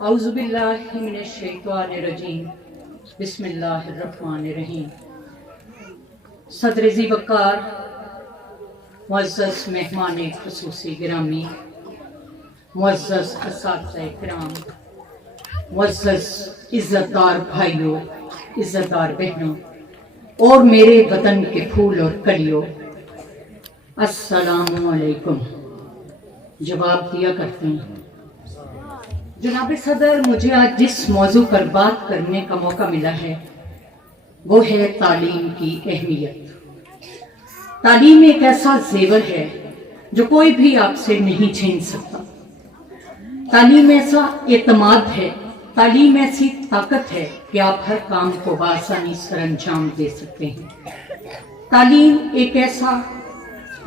اعوذ باللہ من الشیطان الرجیم بسم اللہ الرحمن الرحیم۔ صدر ذی وقار، معزز مہمان خصوصی گرامی، معزز اساتذہ کرام، معزز عزت دار بھائیوں، عزت دار بہنوں اور میرے وطن کے پھول اور کلیوں، السلام علیکم۔ جواب دیا کرتے ہیں۔ جناب صدر، مجھے آج جس موضوع پر بات کرنے کا موقع ملا ہے وہ ہے تعلیم کی اہمیت۔ تعلیم ایک ایسا زیور ہے جو کوئی بھی آپ سے نہیں چھین سکتا۔ تعلیم ایسا اعتماد ہے، تعلیم ایسی طاقت ہے کہ آپ ہر کام کو بآسانی سر انجام دے سکتے ہیں۔ تعلیم ایک ایسا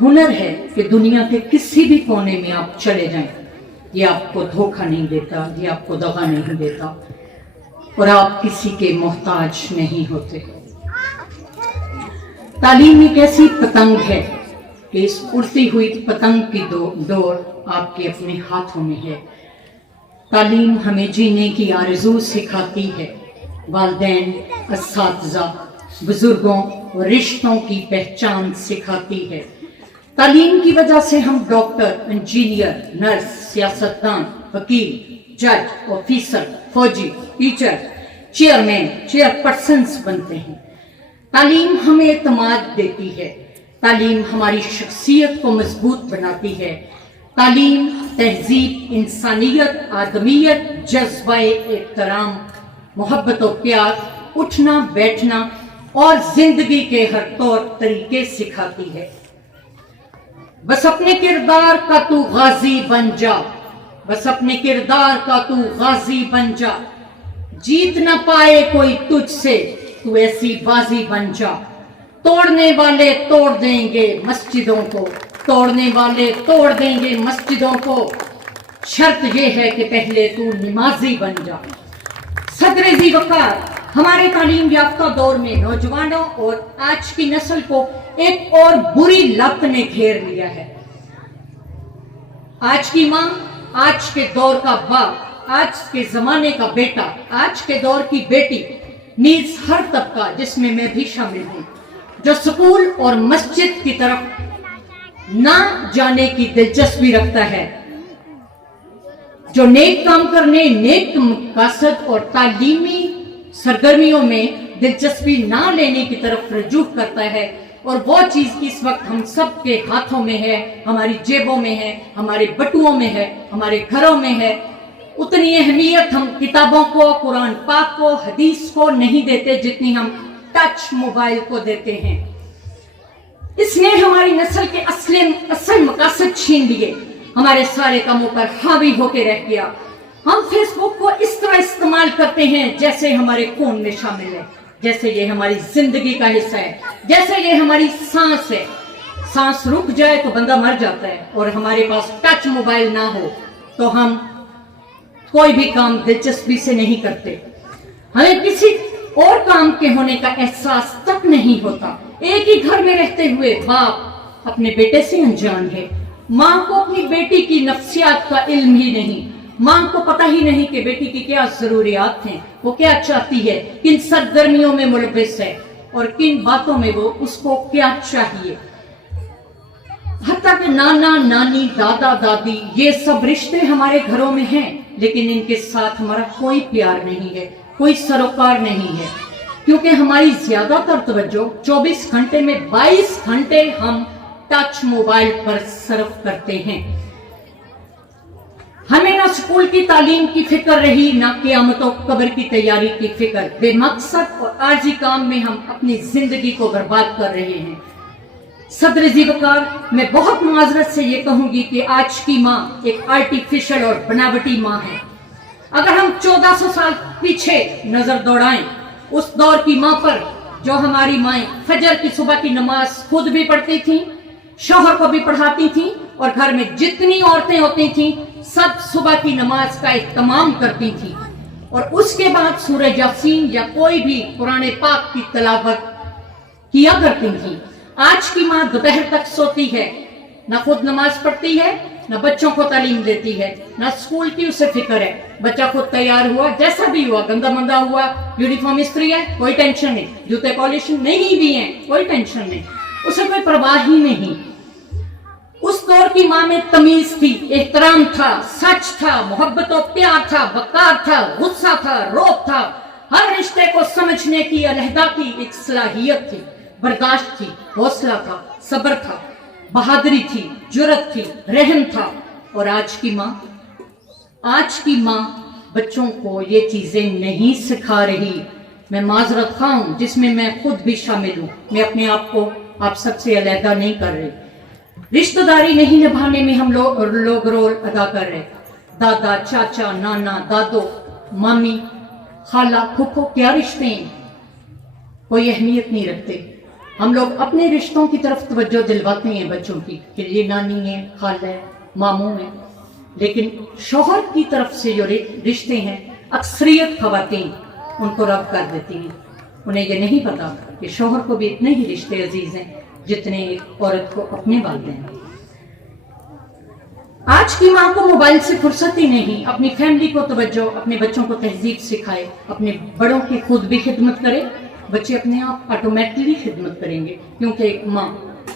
ہنر ہے کہ دنیا کے کسی بھی کونے میں آپ چلے جائیں، یہ آپ کو دھوکہ نہیں دیتا، یہ آپ کو دغا نہیں دیتا اور آپ کسی کے محتاج نہیں ہوتے۔ تعلیم ایک ایسی پتنگ ہے کہ اس اڑتی ہوئی پتنگ کی ڈور آپ کے اپنے ہاتھوں میں ہے۔ تعلیم ہمیں جینے کی آرزو سکھاتی ہے، والدین، اساتذہ، بزرگوں اور رشتوں کی پہچان سکھاتی ہے۔ تعلیم کی وجہ سے ہم ڈاکٹر، انجینئر، نرس، سیاستدان، وکیل، جج، آفیسر، فوجی، ٹیچر، چیئرمین، چیئرپرسنز بنتے ہیں۔ تعلیم ہمیں اعتماد دیتی ہے، تعلیم ہماری شخصیت کو مضبوط بناتی ہے۔ تعلیم تہذیب، انسانیت، آدمیت، جذبہ احترام، محبت و پیار، اٹھنا بیٹھنا اور زندگی کے ہر طور طریقے سکھاتی ہے۔ بس اپنے کردار کا تو غازی بن جا، بس اپنے کردار کا تو غازی بن جا، جیت نہ پائے کوئی تجھ سے تو ایسی بازی بن جا۔ توڑنے والے توڑ دیں گے مسجدوں کو، توڑنے والے توڑ دیں گے مسجدوں کو، شرط یہ ہے کہ پہلے تو نمازی بن جا۔ صدر ذی وقار، ہمارے تعلیم یافتہ دور میں نوجوانوں اور آج کی نسل کو ایک اور بری لت نے گھیر لیا ہے۔ آج کی ماں، آج کے دور کا باپ، آج کے زمانے کا بیٹا، آج کے دور کی بیٹی، نیز ہر طبقہ جس میں میں بھی شامل ہوں، جو سکول اور مسجد کی طرف نہ جانے کی دلچسپی رکھتا ہے، جو نیک کام کرنے، نیک مقاصد اور تعلیمی سرگرمیوں میں دلچسپی نہ لینے کی طرف رجوع کرتا ہے، اور وہ چیز کی اس وقت ہم سب کے ہاتھوں میں ہے، ہماری جیبوں میں ہے، ہمارے بٹووں میں ہے، ہمارے گھروں میں ہے، اتنی اہمیت ہم کتابوں کو، قرآن پاک کو، حدیث کو نہیں دیتے جتنی ہم ٹچ موبائل کو دیتے ہیں۔ اس نے ہماری نسل کے اصل مقاصد چھین لیے، ہمارے سارے کاموں پر حاوی ہو کے رہ گیا۔ ہم فیس بک کو اس طرح استعمال کرتے ہیں جیسے ہمارے خون میں شامل ہے، جیسے یہ ہماری زندگی کا حصہ ہے، جیسے یہ ہماری سانس ہے۔ سانس رک جائے تو بندہ مر جاتا ہے، اور ہمارے پاس ٹچ موبائل نہ ہو تو ہم کوئی بھی کام دلچسپی سے نہیں کرتے۔ ہمیں کسی اور کام کے ہونے کا احساس تک نہیں ہوتا۔ ایک ہی گھر میں رہتے ہوئے باپ اپنے بیٹے سے انجان ہے، ماں کو اپنی بیٹی کی نفسیات کا علم ہی نہیں، ماں کو پتہ ہی نہیں کہ بیٹی کی کیا ضروریات ہیں، وہ کیا چاہتی ہے، کن سرگرمیوں میں ملوث ہے اور کن باتوں میں وہ اس کو کیا چاہیے۔ حتیٰ کہ نانا نانی، دادا دادی، یہ سب رشتے ہمارے گھروں میں ہیں، لیکن ان کے ساتھ ہمارا کوئی پیار نہیں ہے، کوئی سروکار نہیں ہے، کیونکہ ہماری زیادہ تر توجہ 24 گھنٹے میں 22 گھنٹے ہم ٹچ موبائل پر صرف کرتے ہیں۔ ہمیں نہ سکول کی تعلیم کی فکر رہی، نہ قیامت و قبر کی تیاری کی فکر۔ بے مقصد اور عارضی کام میں ہم اپنی زندگی کو برباد کر رہے ہیں۔ صدر ذی وقار، میں بہت معذرت سے یہ کہوں گی کہ آج کی ماں ایک آرٹیفیشل اور بناوٹی ماں ہے۔ اگر ہم 1400 سال پیچھے نظر دوڑائیں، اس دور کی ماں پر، جو ہماری مائیں فجر کی صبح کی نماز خود بھی پڑھتی تھیں، شوہر کو بھی پڑھاتی تھیں، اور گھر میں جتنی عورتیں ہوتی تھیں سب صبح کی نماز کا اہتمام کرتی تھیں، اور اس کے بعد سورہ یاسین یا کوئی بھی قرآن پاک کی تلاوت کیا کرتی تھیں۔ آج کی ماں دوپہر تک سوتی ہے، ना खुद नमाज पढ़ती है, ना बच्चों को तालीम देती है, ना स्कूल की उसे फिक्र है। बच्चा खुद तैयार हुआ, जैसा भी हुआ, गंदा मंदा हुआ, यूनिफॉर्म इस्त्री है, कोई टेंशन नहीं, जूते पॉलिश नहीं भी हैं, कोई टेंशन नहीं, उसे कोई परवाह ही नहीं। उस दौर की माँ में तमीज थी, एहतराम था, सच था, मोहब्बत और प्यार था, वक़ार था, गुस्सा था, रौब था, हर रिश्ते को समझने की अलहदा की एक सलाहियत थी, बर्दाश्त थी, हौसला था, सब्र था, बहादुरी थी, जुर्रत थी, रहम था। और आज की माँ बच्चों को ये चीजें नहीं सिखा रही। मैं माजरत खा हूं, जिसमें मैं खुद भी शामिल हूं। मैं अपने आप को आप सबसे अलहदा नहीं कर रही। रिश्तेदारी नहीं निभाने में हम लोग रोल अदा कर रहे। दादा, चाचा, नाना, दादो, मामी, खाला, फूफो, क्या रिश्ते हैं, कोई अहमियत नहीं रखते। हम लोग अपने रिश्तों की तरफ तवज्जो दिलवाते हैं बच्चों की कि ये नानी है, खाला है, मामू है, लेकिन शौहर की तरफ से जो रिश्ते हैं अक्सरियत खवातीन उनको रब कर देती हैं। उन्हें ये नहीं पता कि शौहर को भी इतने ही रिश्ते अजीज हैं जितने एक औरत को अपने वालिद हैं। आज की माँ को मोबाइल से फुर्सत ही नहीं, अपनी फैमिली को तवज्जो, अपने बच्चों को तहजीब सिखाए, अपने बड़ों की खुद भी खिदमत करे, बच्चे अपने आप ऑटोमेटिकली खिदमत करेंगे, क्योंकि एक माँ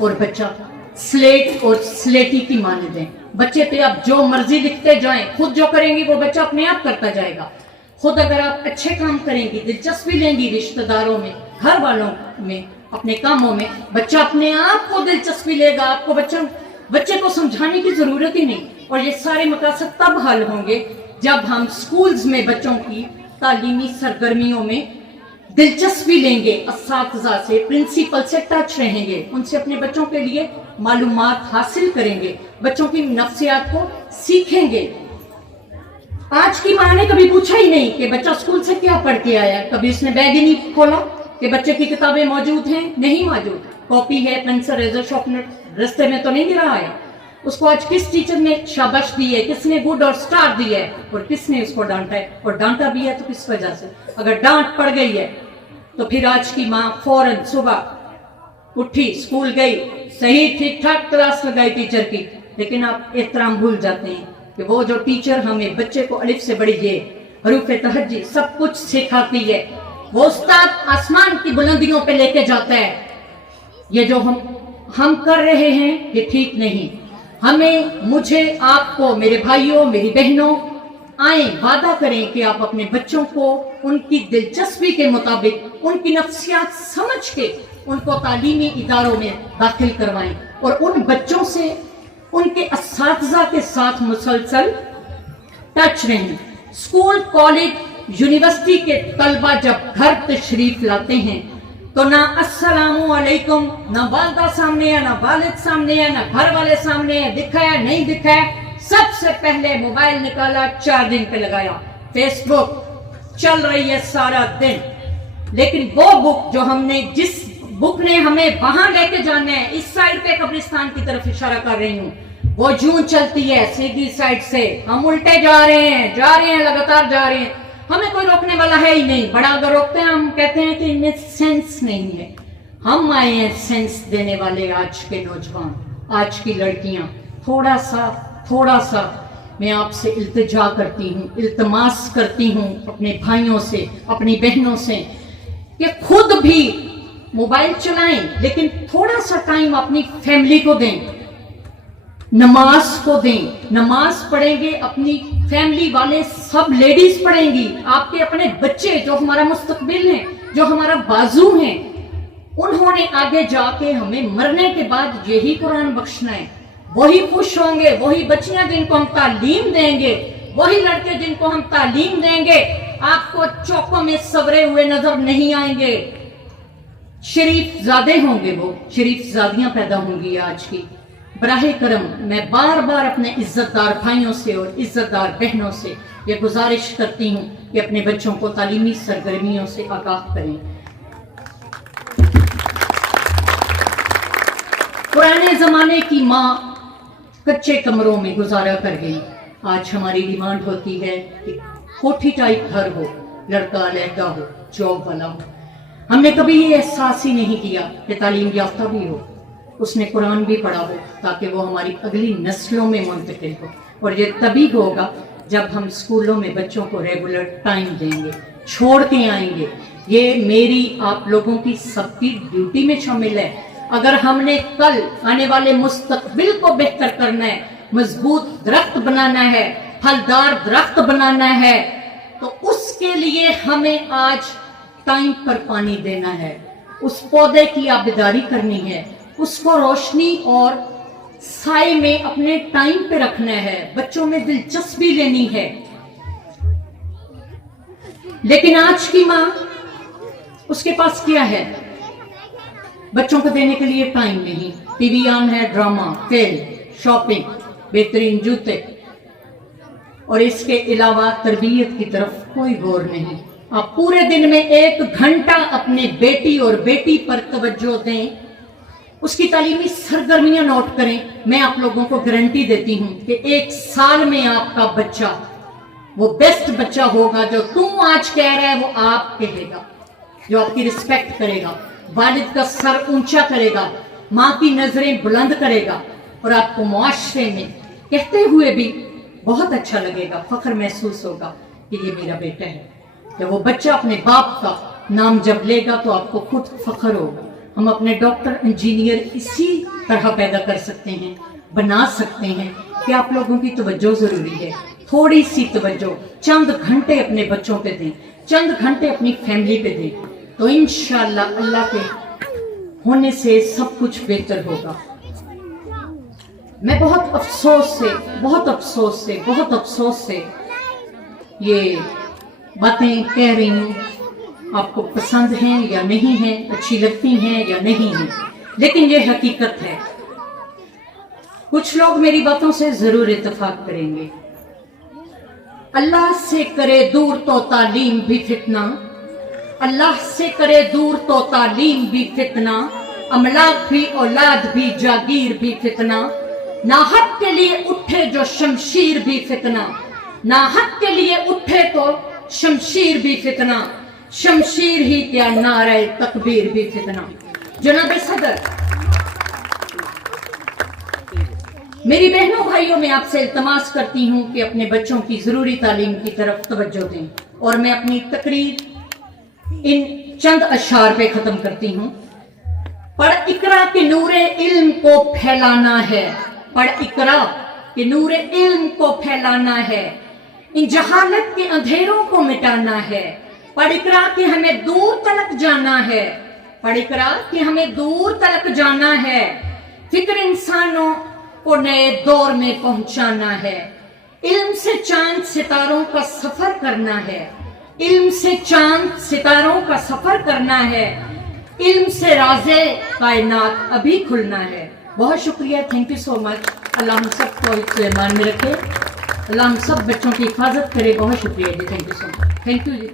और बच्चा स्लेट और स्लेटी की मानद हैं। बच्चे पे आप जो मर्जी लिखते जाएं, खुद जो करेंगी वो बच्चा अपने आप करता जाएगा। खुद अगर आप अच्छे काम करेंगी, दिलचस्पी लेंगी रिश्तेदारों में, घर वालों में, अपने कामों में, बच्चा अपने आप को दिलचस्पी लेगा। आपको बच्चे को समझाने की जरूरत ही नहीं। और ये सारे मकासद तब हल होंगे जब हम स्कूल्स में बच्चों की तालीमी सरगर्मियों में दिलचस्पी लेंगे, असातिज़ा से, प्रिंसिपल से टच रहेंगे, उनसे अपने बच्चों के लिए मालूमात हासिल करेंगे, बच्चों की नफ्सियात को सीखेंगे। आज की माँ ने कभी पूछा ही नहीं कि बच्चा स्कूल से क्या पढ़ के आया, कभी उसने बैग ही नहीं खोला कि बच्चे की किताबें मौजूद हैं, नहीं मौजूद, कॉपी है, पेंसिल, रेजर, शार्पनर रास्ते में तो नहीं गिरा है। उसको आज किस टीचर ने शाबाश दी है, किसने गुड और स्टार दी है, और किसने उसको डांटा है, और डांटा भी है तो किस वजह से। अगर डांट पड़ गई है तो फिर आज की माँ फौरन सुबह उठी, स्कूल गई, सही ठीक ठाक क्लास लगाई टीचर की, लेकिन आप एहतराम भूल जाते हैं कि वो जो टीचर हमें बच्चे को अलिफ से बड़ी ये हरूफे तहज्जी सब कुछ सिखाती है, वो उस्ताद आसमान की बुलंदियों पे लेके जाता है। ये जो हम कर रहे हैं ये ठीक नहीं। हमें, मुझे, आपको, मेरे भाइयों, मेरी बहनों, आए वादा करें कि आप अपने बच्चों को उनकी दिलचस्पी के मुताबिक, उनकी नफ्सियात समझ के उनको तालीमी इदारों में दाखिल करवाएं, और उन बच्चों से उनके असातिज़ा के साथ मुसलसल टच रहें। स्कूल, कॉलेज, यूनिवर्सिटी के तलबा जब घर तशरीफ लाते हैं तो ना अस्सलामु अलैकुम, ना वालदा सामने है, ना वालिद सामने है, ना घर वाले सामने है, दिखाया नहीं दिखाया, सबसे पहले मोबाइल निकाला, चार्जिंग पे लगाया, फेसबुक चल रही है सारा दिन। लेकिन वो बुक जो जिस बुक ने हमें वहां लेके जाना है, इस साइड पे कब्रिस्तान की तरफ इशारा कर रही हूँ, वो जूं चलती है सीधी साइड से, हम उल्टे जा रहे हैं, लगातार जा रहे हैं, हमें कोई रोकने वाला है ही नहीं। बड़ा अगर रोकते हैं हम कहते हैं कि इनमें सेंस नहीं है। हम आए हैं सेंस देने वाले। आज के नौजवान, आज की लड़कियां, थोड़ा सा मैं आपसे इल्तिजा करती हूँ, इल्तमास करती हूँ अपने भाइयों से, अपनी बहनों से, कि खुद भी मोबाइल चलाएं, लेकिन थोड़ा सा टाइम अपनी फैमिली को दें, नमाज को दें। नमाज पढ़ेंगे, अपनी फैमिली वाले सब लेडीज पढ़ेंगी, आपके अपने बच्चे जो हमारा मुस्तकबिल हैं, जो हमारा बाजू हैं, उन्होंने आगे जाके हमें मरने के बाद यही कुरान बख्शना है। वही खुश होंगे, वही बच्चियां जिनको हम तालीम देंगे, वही लड़के जिनको हम तालीम देंगे, आपको चौकों में सवरे हुए नजर नहीं आएंगे। शरीफ ज़ादे होंगे, वो शरीफ ज़ादियां पैदा होंगी आज की। बराहे करम मैं बार बार अपने इज्जतदार भाइयों से और इज्जतदार बहनों से ये गुजारिश करती हूँ कि अपने बच्चों को तालीमी सरगर्मियों से आगाह करें। पुराने जमाने की माँ कच्चे कमरों में गुजारा कर गई। आज हमारी डिमांड होती है कि कोठी टाइप घर हो, लड़का अलहदा हो, जॉब वाला हो। हमने कभी ये एहसास ही नहीं किया कि तालीम याफ्ता भी हो। उसने कुरान भी पढ़ा हो, ताकि वो हमारी अगली नस्लों में मुंतकिल हो। और ये तभी होगा जब हम स्कूलों में बच्चों को रेगुलर टाइम देंगे, छोड़ के आएंगे। ये मेरी आप लोगों की सबकी ड्यूटी में शामिल है। अगर हमने कल आने वाले मुस्तकबिल को बेहतर करना है, मजबूत दरख्त बनाना है, फलदार दरख्त बनाना है, तो उसके लिए हमें आज टाइम पर पानी देना है, उस पौधे की आबदारी करनी है, उसको रोशनी और साए में अपने टाइम पे रखना है, बच्चों में दिलचस्पी लेनी है। लेकिन आज की माँ, उसके पास क्या है? बच्चों को देने के लिए टाइम नहीं, टीवी ऑन है, ड्रामा, फिल्म, शॉपिंग, बेहतरीन जूते, और इसके अलावा तरबियत की तरफ कोई गौर नहीं। आप पूरे दिन में 1 घंटा अपने बेटी और बेटी पर तवज्जो दें, उसकी तालीमी सरगर्मियां नोट करें। मैं आप लोगों को गारंटी देती हूं कि 1 साल में आपका बच्चा वो बेस्ट बच्चा होगा जो तुम आज कह रहे हैं, वो आप कहेगा, जो आपकी रिस्पेक्ट करेगा, वालिद का सर ऊंचा करेगा, माँ की नजरें बुलंद करेगा, और आपको मुआशरे में कहते हुए भी बहुत अच्छा लगेगा, फख्र महसूस होगा कि ये मेरा बेटा है। जब वो बच्चा अपने बाप का नाम जब लेगा तो आपको खुद फख्र होगा। हम अपने डॉक्टर, इंजीनियर इसी तरह पैदा कर सकते हैं, बना सकते हैं कि आप लोगों की तवज्जो जरूरी है। थोड़ी सी तवज्जो चंद घंटे अपने बच्चों पे दें, चंद घंटे अपनी फैमिली पे दें, तो इंशाअल्लाह अल्लाह के होने से सब कुछ बेहतर होगा। मैं बहुत अफसोस से ये बातें कह रही हूँ। आपको पसंद हैं या नहीं हैं, अच्छी लगती हैं या नहीं हैं, लेकिन ये हकीकत है। कुछ लोग मेरी बातों से जरूर इत्तेफाक करेंगे। अल्लाह से करे दूर तो तालीम भी फितना, अल्लाह से करे दूर तो तालीम भी फितना, अमलाक भी औलाद भी जागीर भी फितना, नाहक के लिए उठे जो शमशीर भी फितना, नाहक के लिए उठे तो शमशीर भी फितना, शमशीर ही क्या नारे तकबीर भी फितना। जनाब सदर, मेरी बहनों भाइयों, मैं आपसे इल्तमास करती हूँ कि अपने बच्चों की जरूरी तालीम की तरफ तवज्जो दें, और मैं अपनी तकरीर इन चंद अशार पे खत्म करती हूँ। पढ़ इकरा के नूरे इल्म को फैलाना है, पढ़ इकरा के नूरे इल्म को फैलाना है, इन जहालत के अंधेरों को मिटाना है, पढ़ इकरा के हमें दूर तलक जाना है, पढ़ इकरा के हमें दूर तलक जाना है, फिक्र इंसानों को नए दौर में पहुंचाना है, इल्म से चांद सितारों का सफर करना है, इल्म से चांद सितारों का सफर करना है, इल्म से राज़े कायनात अभी खुलना है। बहुत शुक्रिया, थैंक यू सो मच। अल्लाह हम सबको ईमान में रखे, अल्लाह हम सब बच्चों की हिफाजत करे। बहुत शुक्रिया जी, thank you so much, thank you ji.